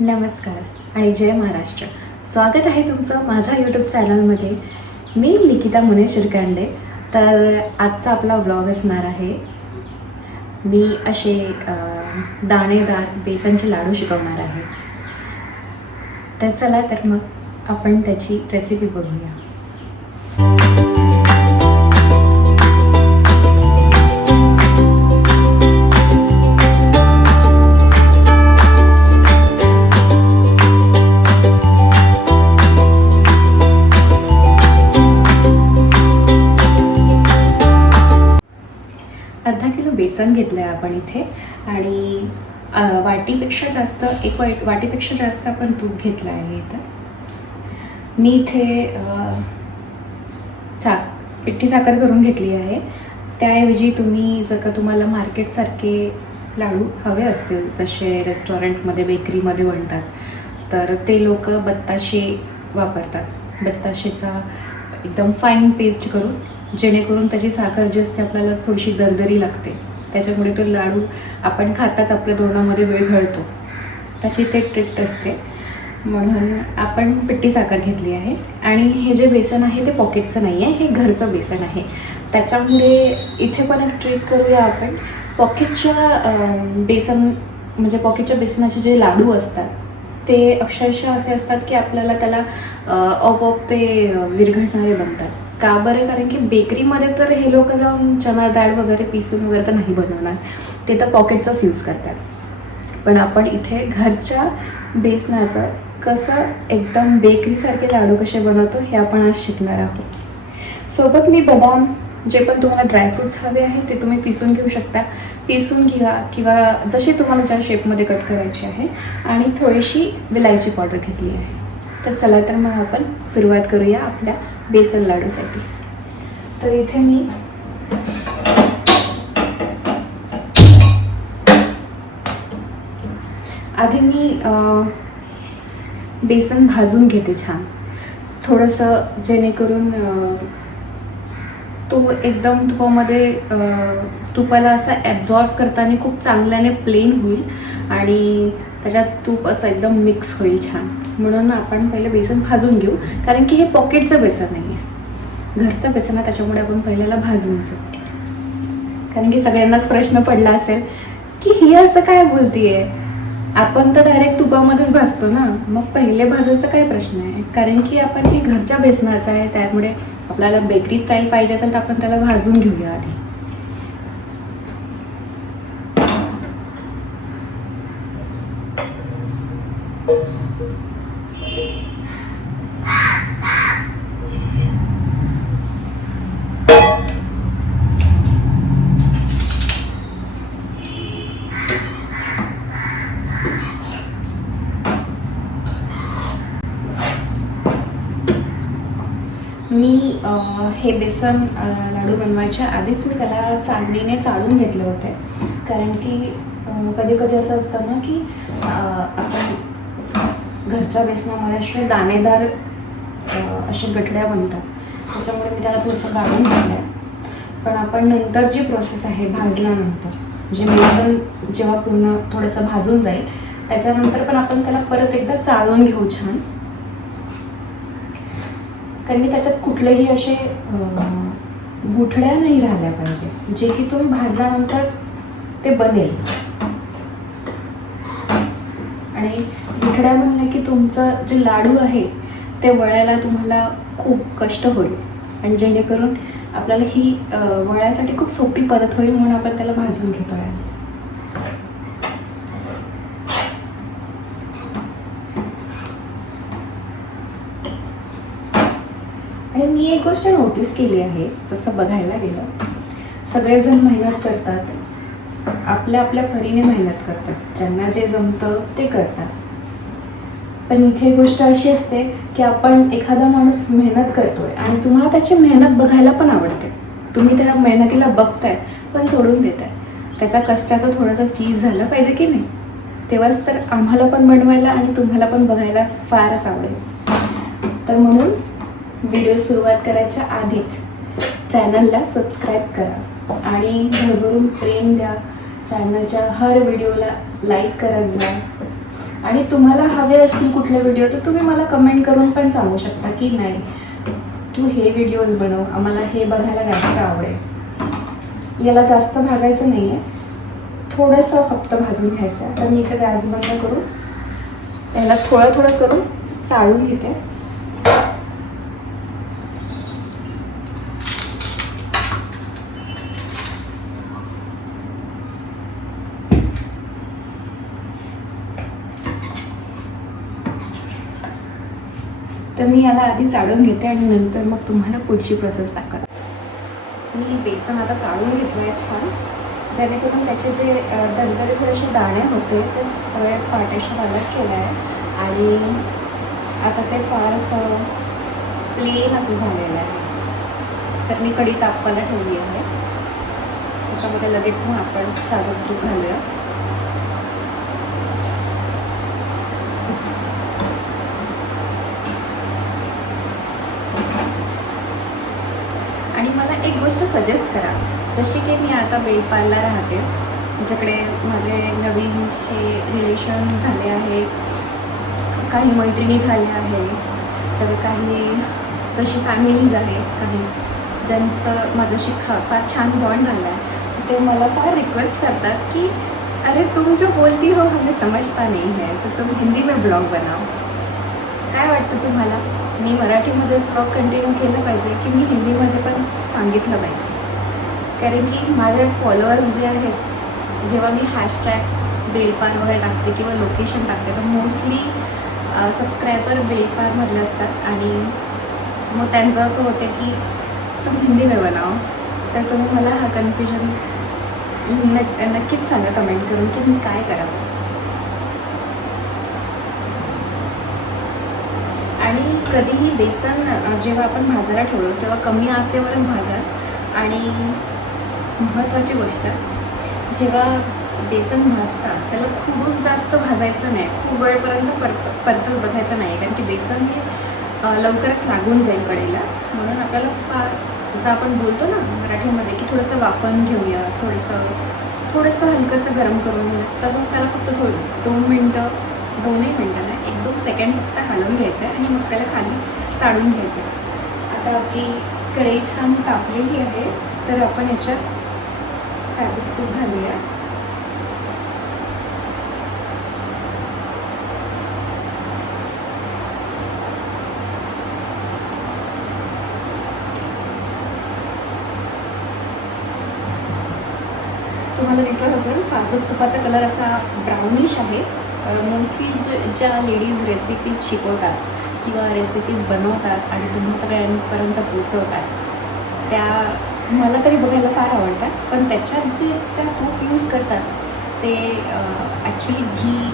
नमस्कार आणि जय महाराष्ट्र. स्वागत आहे तुमचं माझ्या यूट्यूब चॅनलमध्ये. मी निकिता मुने शिरकांडे. तर आजचा आपला व्लॉग असणार आहे. मी असे दाणेदार बेसनचे लाडू शिकवणार आहे. तर चला तर मग आपण त्याची रेसिपी बघूया. अर्धा किलो बेसन घेतलं आहे आपण इथे आणि वाटीपेक्षा जास्त वाटीपेक्षा जास्त आपण तूप घेतलं आहे इथं. मी इथे पिठी साखर करून घेतली आहे. त्याऐवजी तुम्ही जर का तुम्हाला मार्केटसारखे लाडू हवे असतील, जसे रेस्टॉरंटमध्ये बेकरीमध्ये बनतात, तर ते लोक बत्ताशे वापरतात. बत्ताशेचा एकदम फाईन पेस्ट करून, जेणेकरून त्याची साखर जी असते आपल्याला थोडीशी दरदरी लागते. त्याच्यामुळे तो लाडू आपण खाताच आपल्या तोंडामध्ये वेळ घालतो. त्याची ते ट्रिक असते. म्हणून आपण पिठी साखर घेतली आहे. आणि हे जे बेसन आहे ते पॉकेटचं नाही आहे, हे घरचं बेसन आहे. त्याच्यामुळे इथे पण एक ट्रिक करूया आपण. पॉकेटच्या बेसनाचे जे लाडू असतात ते अक्षरशः असे असतात की आपल्याला त्याला आपोआप ते विरघळणारे बनतात. का बरं? कारण की बेकरीमध्ये तर हे लोक जाऊन चणा डाळ वगैरे पिसून वगैरे तर नाही बनवणार, ते तर पॉकेटचाच यूज करतात. पण आपण इथे घरच्या बेसनाचं कसं एकदम बेकरीसारखे लाडू कसे बनवतो हे आपण आज शिकणार आहोत. सोबत मी बदाम, जे पण तुम्हाला ड्रायफ्रूट्स हवे आहेत ते तुम्ही पिसून घेऊ शकता. पिसून घ्या किंवा जशी तुम्हाला ज्या शेपमध्ये कट करायची आहे. आणि थोडीशी विलायची पावडर घेतली आहे. तर चला तर मग आपण सुरुवात करूया आपल्या बेसन लाडूसाठी. तर इथे मी आधी बेसन भाजून घेते छान थोडंसं, जेणेकरून तो एकदम तुपाला असं ॲब्झॉर्ब करताना खूप चांगल्याने प्लेन होईल आणि त्याच्यात तूप असं एकदम मिक्स होईल छान. म्हणून आपण पहिले बेसन भाजून घेऊ, कारण की हे पॉकेटचं बेसन नाही आहे, घरचं बेसन आहे. त्याच्यामुळे आपण पहिल्याला भाजून घेऊ. कारण की सगळ्यांनाच प्रश्न पडला असेल की ही असं काय बोलतीये, आपण तर डायरेक्ट तुपामध्येच भाजतो ना, मग पहिले भाजायचा काय प्रश्न आहे. कारण की आपण हे घरच्या बेसनाचं आहे, त्यामुळे आपल्याला बेकरी स्टाईल पाहिजे असेल तर आपण त्याला भाजून घेऊया आधी. मी हे बेसन लाडू बनवायच्या आधीच मी त्याला चाळणीने चाळून घेतले होते. कारण की कधी कधी असं असतं ना की आपण घरच्या बेसनामध्ये असे दाणेदार असे गठड्या बनतात. त्याच्यामुळे मी त्याला थोडंसं गाळून घेतलं आहे. पण आपण नंतर जी प्रोसेस आहे भाजल्यानंतर, जे बेसन जेव्हा पूर्ण थोडंसं भाजून जाईल त्याच्यानंतर पण आपण त्याला परत एकदा चाळून घेऊ छान. कारण की त्याच्यात कुठलेही असे गुठळ्या नाही राहिल्या पाहिजे, जे की तुम्ही भाजल्यानंतर ते बनेल. आणि गुठळ्या बनल्या की तुमचं जे लाडू आहे ते वळायला तुम्हाला खूप कष्ट होईल. आणि जेणेकरून आपल्याला ही वळायसाठी खूप सोपी पद्धत होईल, म्हणून आपण त्याला भाजून घेतो आहे. आणि मी एक गोष्ट नोटीस केली आहे, जसं बघायला गेलं, सगळेजण मेहनत करतात, आपल्या आपल्या परीने मेहनत करतात, ज्यांना जे जमतं ते करतात. पण इथे गोष्ट अशी असते की आपण एखादा माणूस मेहनत करतोय आणि तुम्हाला त्याची मेहनत बघायला पण आवडते. तुम्ही त्या मेहनतीला बघताय पण सोडून देताय. त्याच्या कष्टाचं थोडंसं चीज झालं पाहिजे की नाही, तेव्हाच तर आम्हाला पण बनवायला आणि तुम्हाला पण बघायला फारच आवडेल. तर म्हणून व्हिडिओ सुरुवात करायच्या आधीच चॅनलला सबस्क्राईब करा आणि भरभरून प्रेम द्या. चॅनलच्या हर व्हिडिओला लाईक करत जा. आणि तुम्हाला हवे असतील कुठले व्हिडिओ तर तुम्ही मला कमेंट करून पण सांगू शकता की नाही तू हे व्हिडिओज बनव, आम्हाला हे बघायला जास्त आवडेल. याला जास्त भाजायचं नाही आहे, थोडंसं फक्त भाजून घ्यायचं आहे. तर मी इथं गॅस बंद करून याला थोडं थोडं करून चाळून घेते. तर मी याला आधी चाळून घेते आणि नंतर मग तुम्हाला पुढची प्रोसेस दाखवते. मी बेसन आता चाळून घेतलं आहे छान, जेणेकरून त्याचे जे दरदरे थोडेसे दाणे होते ते सगळे पार्टेशन अलग केलं आहे आणि आता ते फार असं प्लेन असं झालेलं आहे. तर मी कढी तापवायला ठेवली आहे, त्याच्यामध्ये लगेच मग आपण साजूक तूप घालूया. आणि मला एक गोष्ट सजेस्ट करा, जशी की मी आता बेळपारला राहते, माझ्याकडे माझे नवीनचे रिलेशन झाले आहे, काही मैत्रिणी झाल्या आहे, तर काही जशी फॅमिलीज आहे, काही ज्यांचं माझ्याशी फार छान बॉन्ड झाला आहे, ते मला फार रिक्वेस्ट करतात की अरे तुम जो बोलती हो हमें समजता नहीं है, तर तुम हिंदी में ब्लॉग बनाओ. काय वाटतं तुम्हाला? मी मराठीमध्येच ब्लॉग कंटिन्यू केलं पाहिजे की मी हिंदीमध्ये पण सांगितलं पाहिजे? कारण की माझे फॉलोअर्स जे आहेत, जेव्हा मी हॅशटॅग बेळपार वगैरे टाकते किंवा लोकेशन टाकते, तर मोस्टली सबस्क्रायबर बेळपारमधले असतात आणि मग त्यांचं असं होतं की तुम्ही हिंदी में बनाओ. तर तुम्ही मला हा कन्फ्युजन नक्कीच सांगा कमेंट करून की मी काय करावं. आणि कधीही बेसन जेव्हा आपण भाजायला ठेवलो तेव्हा कमी आचेवरच भाजा. आणि महत्त्वाची गोष्ट, जेव्हा बेसन भाजतात त्याला खूपच जास्त भाजायचं नाही, खूप वेळपर्यंत परतत बसायचं नाही, कारण की बेसन हे लवकरच लागून जाईल कढईला. म्हणून आपल्याला फार जसं आपण बोलतो ना मराठीमध्ये की थोडंसं वाफवून घेऊया, थोडंसं हलकंसं गरम करून घेऊया, तसंच त्याला फक्त 2 मिनटं, 2ही मिनटं नाही, 1-2 सेकंड फक्त हलवून घ्यायचं आहे आणि मग त्याला खाली चाळून घ्यायचं आहे. आता आपली कढई छान तापलेली आहे, तर आपण याच्यात साजूक तूप घालूया. तुम्हाला दिसत असेल साजूक तुपाचा कलर असा ब्राउनिश आहे. मोस्टली ज्या लेडीज रेसिपीज शिकवतात किंवा रेसिपीज बनवतात आणि तुम्ही सगळ्यांपर्यंत पोचवतात, त्या मला तरी बघायला फार आवडतात. पण त्याच्यात जे त्या तूप यूज करतात ते ॲक्च्युली घी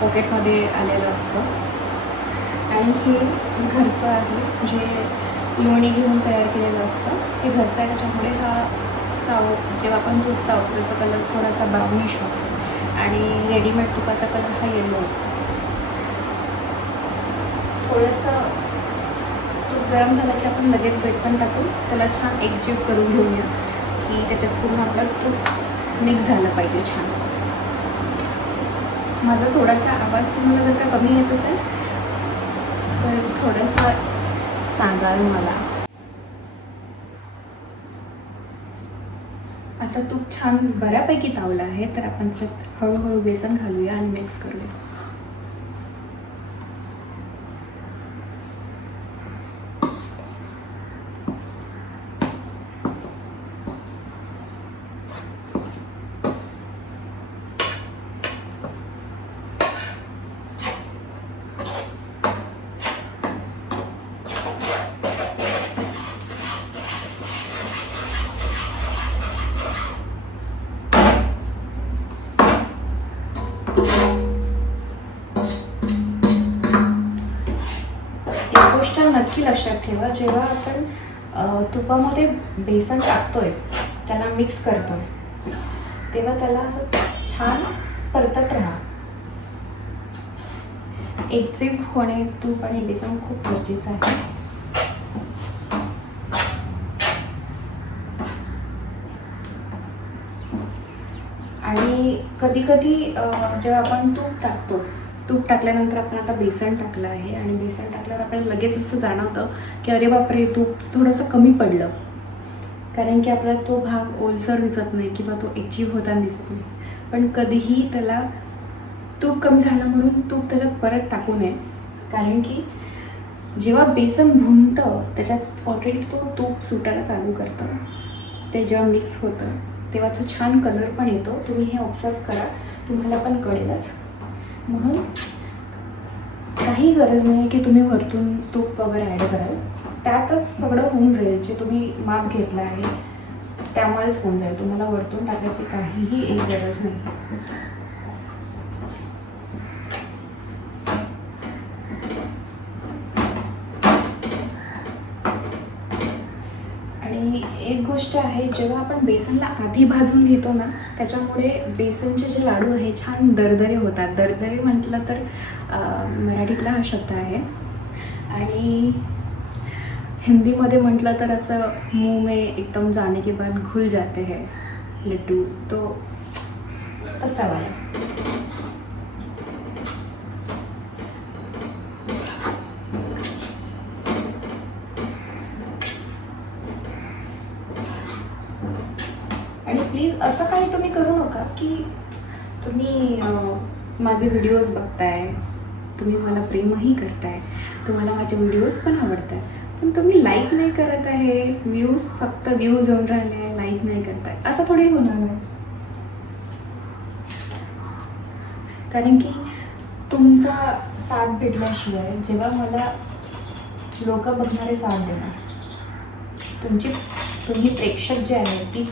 पॉकेटमध्ये आलेलं असतं आणि हे घरचं आहे, जे लोणी घेऊन तयार केलेलं असतं, हे घरचं आहे. त्याच्यामुळे जेव्हा आपण तूप लावतो त्याचा कलर थोडासा ब्राउनिश होतो आणि रेडीमेड तुपाचा कलर हा येलो असतो. थोडंसं तूप गरम झालं की आपण लगेच बेसन टाकून त्याला छान एकजीव करून घेऊया की त्याच्यात पूर्ण आपलं तूप मिक्स झालं पाहिजे छान. माझा थोडासा आवाज तुम्हाला जर का कमी येत असेल तर थोडंसं सांगाल मला. आता तूप छान बऱ्यापैकी तावलं आहे, तर आपण त्याच्यात हळूहळू बेसन घालूया आणि मिक्स करूया. एक गोष्ट नक्की लक्षात ठेवा, जेव्हा आपण तुपामध्ये बेसन टाकतोय, त्याला मिक्स करतोय, तेव्हा त्याला असं छान परतत राहा. एकजीव होणे तूप आणि बेसन खूप गरजेचं आहे. आणि कधी कधी जेव्हा आपण तूप टाकतो तूप टाकल्यानंतर आपण आता बेसन टाकलं आहे आणि बेसन टाकल्यावर आपल्याला लगेच असं जाणवतं की अरे बापरे, तूप थोडंसं कमी पडलं. कारण की आपल्याला तो भाग ओलसर दिसत नाही किंवा तो एकजीव होताना दिसत नाही. पण कधीही त्याला तूप कमी झालं म्हणून तूप त्याच्यात परत टाकू नये. कारण की जेव्हा बेसन भुनतं त्याच्यात ऑलरेडी तो तूप सुटायला चालू करतं. ते जेव्हा मिक्स होतं तेव्हा तो छान कलर पण येतो. तुम्ही हे ऑब्झर्व करा, तुम्हाला पण कळेलच. म्हणून काही गरज नाही की तुम्ही वरतून तूप वगैरे ॲड कराल. त्यातच सगळं होऊन जाईल. जे तुम्ही माप घेतलं आहे त्यामुळेच होऊन जाईल. तुम्हाला वरतून टाकायची काहीही एक गरज नाही. आणि एक गोष्ट आहे, जेव्हा आपण बेसनला आधी भाजून घेतो ना, त्याच्यामुळे बेसनचे जे लाडू आहे छान दरदरे होतात. दरदरे म्हटलं तर मराठीतला हा शब्द आहे आणि हिंदीमध्ये म्हटलं तर असं मुंह में एकदम जाने के बाद घुल जाते हैं लड्डू, तो तसा वाला. आणि प्लीज असं काही तुम्ही करू नका की तुम्ही माझे व्हिडिओज बघताय, तुम्ही मला प्रेमही करताय, तुम्हाला माझे व्हिडिओज पण आवडत आहे, पण तुम्ही लाईक नाही करत आहे. व्ह्यूज फक्त व्ह्यूज होऊन राहिले आहे, लाईक नाही करताय. असं थोडी होणार आहे. कारण की तुमचा साथ भेटल्याशिवाय जेव्हा मला लोक बघणारे साथ देणार, तुम्ही प्रेक्षक जे आहे ती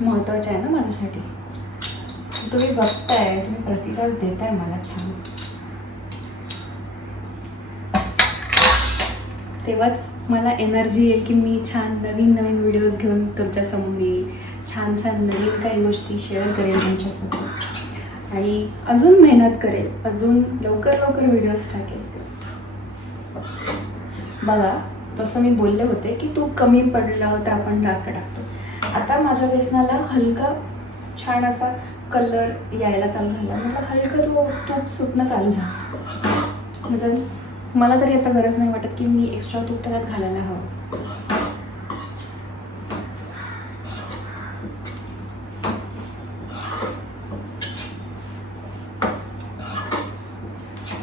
महत्त्वाचे आहे ना माझ्यासाठी. तुम्ही बघताय, तुम्ही प्रतिसाद देताय मला छान, तेव्हाच मला एनर्जी येईल की मी छान नवीन नवीन व्हिडिओज घेऊन तुमच्यासमोर येईल. छान छान नवीन काही गोष्टी शेअर करेल तुमच्यासोबत आणि अजून मेहनत करेल, अजून लवकर लवकर व्हिडिओज टाकेल. बघा, तसं मी बोलले होते की तूप कमी पडलं तर आपण जास्त टाकतो. आता माझ्या बेसनाला हलका छान असा कलर यायला चालू झाला. मला हलकं तो तूप सुटणं चालू झालं. म्हणजे मला तरी आता गरज नाही वाटत की मी एक्स्ट्रा तूप त्याच्यात घालायला हवं.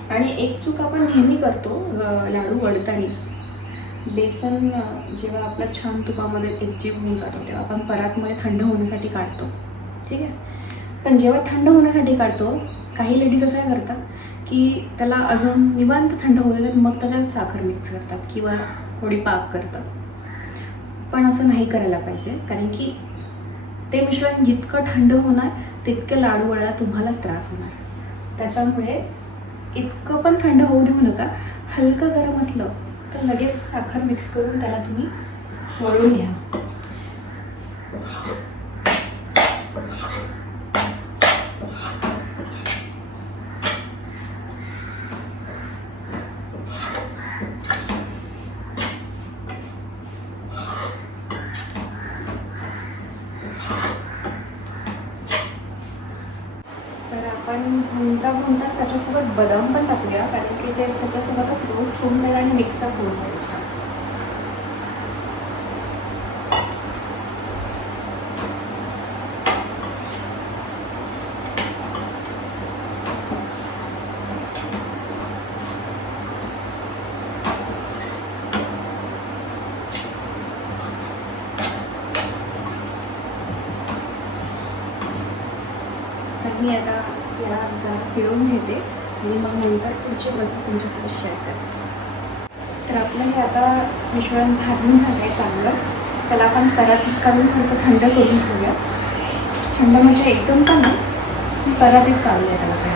आणि एक चूक आपण नेहमी करतो लाडू वळताना, बेसन जेव्हा आपलं छान तुपामध्ये एकजीव होऊन जातो तेव्हा आपण परातमध्ये थंड होण्यासाठी काढतो. ठीक आहे, पण जेव्हा थंड होण्यासाठी काढतो काही लेडीज असं करतात की त्याला अजून निवांत थंड होऊ देतात, मग त्याच्यात साखर मिक्स करतात किंवा थोडी पाक करतात. पण असं नाही करायला पाहिजे. कारण की ते मिश्रण जितकं थंड होणार तितके लाडू वळायला तुम्हालाच त्रास होणार. त्याच्यामुळे इतकं पण थंड होऊ देऊ नका. हलकं गरम असलं तर लगेच साखर मिक्स करून त्याला तुम्ही वळून घ्या. तर आपण भुनताच त्याच्यासोबत बदाम पण टाकूया, कारण की ते त्याच्यासोबतच रोस्ट होऊन जाईल आणि मिक्सअप होऊन जाईल. मी आता याला जरा फिरवून घेते आणि मग नंतर पुढची प्रोसेस तुमच्यासोबत शेअर करते. तर आपलं हे आता मिश्रण भाजून झालं आहे चांगलं. त्याला आपण परातीत काढून थोडंसं थंड करून ठेवूया. थंड म्हणजे एकदम पण नाही, परातीत काढूया त्याला पहिला.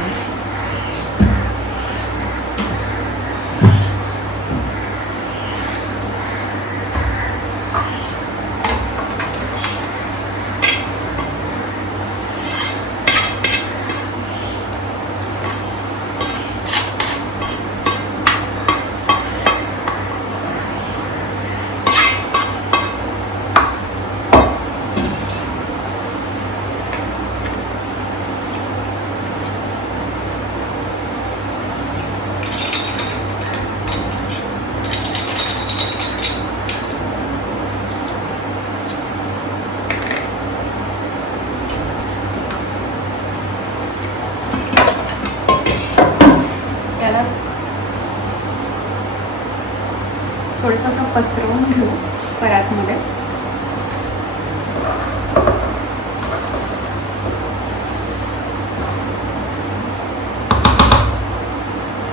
तापून घेऊ परातमध्ये.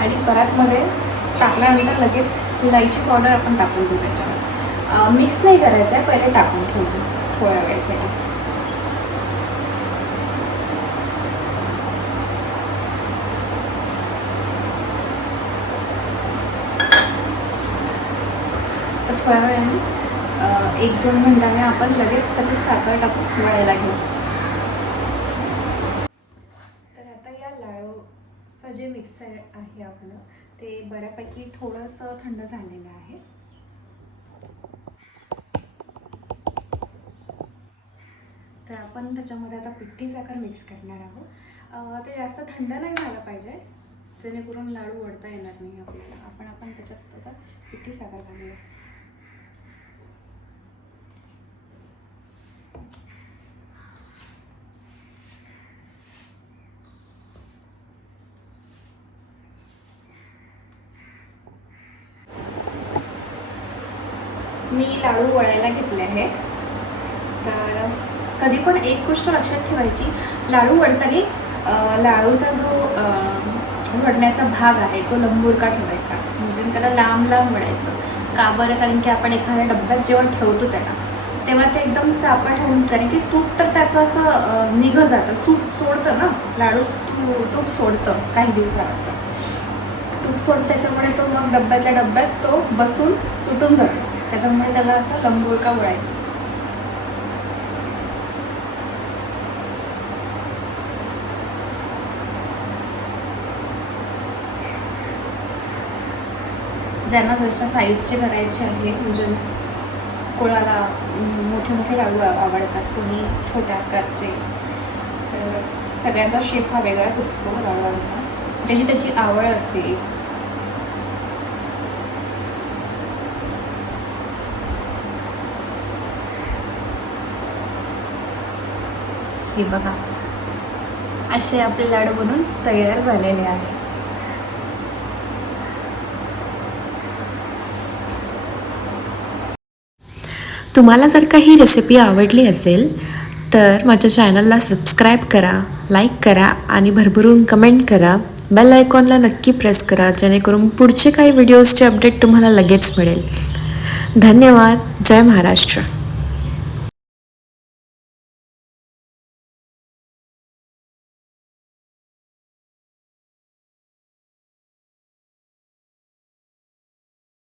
आणि परातमध्ये टाकल्यानंतर लगेच इलायची पावडर आपण टाकून देऊ त्याच्यावर. मिक्स नाही करायचं आहे, पहिले टाकून ठेवू थोड्या वेळेसाठी. तर थोड्या वेळाने 1-2 मिनिटांनी आपण लगेच त्याच्यात साखर टाकून वळायला घेऊ. तर आता या लाडूचं जे मिक्स आहे आपलं ते बऱ्यापैकी थोडंसं थंड झालेलं आहे. तर आपण त्याच्यामध्ये आता पिठी साखर मिक्स करणार आहोत. ते जास्त थंड नाही झालं पाहिजे जेणेकरून लाडू वळता येणार नाही आपल्याला. आपण त्याच्यात आता पिठी साखर घालूया. मी लाडू वळायला घेतले आहे. तर कधी पण एक गोष्ट लक्षात ठेवायची, लाडू वळताना लाडूचा जो वळण्याचा भाग आहे तो लंबुरका ठेवायचा, म्हणजे त्याला लांब लांब वळायचं. का बरं? कारण की आपण एखाद्या डब्यात जेव्हा ठेवतो त्याला तेव्हा ते एकदम चापा ठेवून, कारण की तूप तर त्याचं असं निघं जातं, सूप सोडतं ना लाडू, तूप सोडतं काही दिवसानंतर. तूप सोडतं त्याच्यामुळे तो मग डब्यातल्या डब्यात तो बसून तुटून जातो. त्याच्यामुळे त्याला असं लंबुरका वळायचं. ज्यांना जशा साईजचे करायचे आहे, म्हणजे कोणाला मोठे मोठे लाडू आवडतात, कोणी छोट्या आकारचे, तर सगळ्यांचा शेप हा वेगळाच असतो लाडूंचा, ज्याची त्याची आवड असते. हे बघा, असे आपले लाडू बनून तयार झालेले आहे. तुम्हाला जर का ही रेसिपी आवडली असेल तर माझ्या चॅनलला सबस्क्राईब करा, लाईक करा आणि भरभरून कमेंट करा. बेल आयकॉनला नक्की प्रेस करा जेणेकरून पुढचे काही व्हिडिओजचे अपडेट तुम्हाला लगेच मिळेल. धन्यवाद. जय महाराष्ट्र.